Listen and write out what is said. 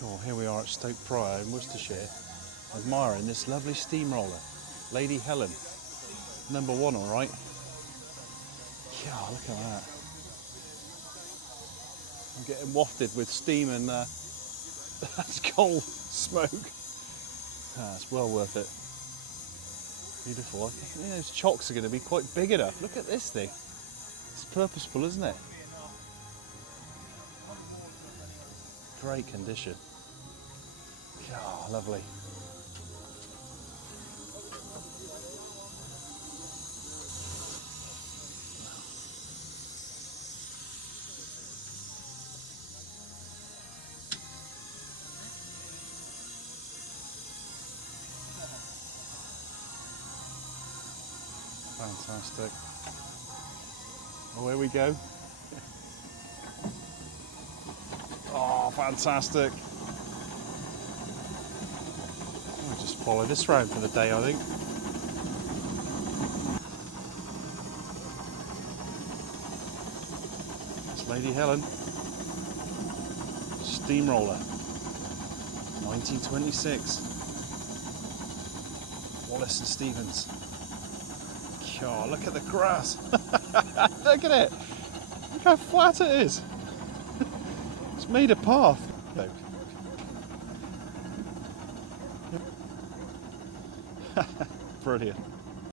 Cool, here we are at Stoke Prior in Worcestershire, admiring this lovely steamroller, Lady Helen. Number one, all right. Yeah, look at that. I'm getting wafted with steam and that's coal smoke. It's well worth it. Beautiful. I think those chocks are going to be quite big enough. Look at this thing. It's purposeful, isn't it? Great condition. Oh, lovely. Fantastic. Oh, here we go. Oh, fantastic. I'll just follow this round for the day, I think. It's Lady Helen. Steamroller. 1926. Wallis and Steevens. Oh, look at the grass. Look at it. Look how flat it is. It's made a path. Brilliant.